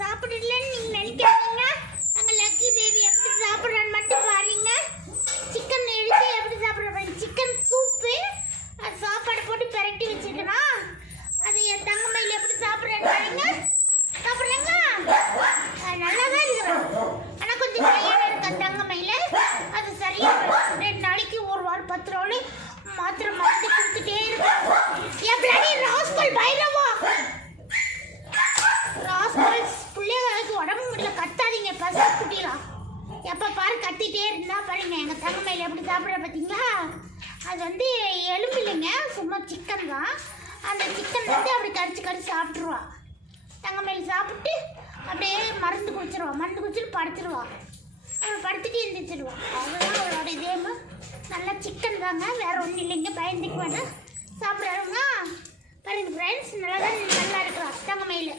சாப்பிடலன்னு நீங்கள் நினைக்காதீங்க. அங்கே லக்கி பேபி எப்படி சாப்பிட்றான்னு மட்டும் பாருங்க. சிக்கன் எடுத்து எப்படி சாப்பிட்றாங்க, சிக்கன் சூப்பு அது சாப்பாடு போட்டு பிரட்டி வச்சுக்கணும். அது என் தங்கமையில் எப்படி சாப்பிட்றான்னு பாருங்க. சாப்பிட்றேங்க நல்லா தான் இருக்கிறோம். ஆனால் கொஞ்சம் கையான இருக்க தங்கமையில் அது சரியாக 2 நாளைக்கு ஒரு வாரம் 10 நாள் மாத்திரை மருந்து கொடுத்துட்டே இருக்கோம். என் பிள்ளைங்க ராஸ்கல் பைரவா ராஸ்கல் பிள்ளைங்களுக்கு உடம்பு முடியல கத்தாதீங்க. பசங்க குட்டிலாம் எப்போ பாரு கத்திட்டே இருந்தா பாருங்க. எங்கள் தங்கமையில் எப்படி சாப்பிட்ற பார்த்தீங்களா? அது வந்து எலும்பு இல்லைங்க, சும்மா சிக்கன் தான். அந்த சிக்கன் வந்து அப்படி கடிச்சு சாப்பிட்ருவா. தங்கமையில் சாப்பிட்டு அப்படியே மருந்து குடிச்சிட்டு படுத்துருவா. அவள் படுத்துட்டு எழுந்திரிச்சிடுவான். அவ்வளோதான் அவளோட இதேமா. நல்லா சிக்கன் தாங்க, வேறு ஒன்றும் இல்லைங்க. பயந்துக்கு வேணாம். சாப்பிட்றாருங்க பாருங்க ஃப்ரெண்ட்ஸ், நல்லா இருக்கிறா தங்கமையில்.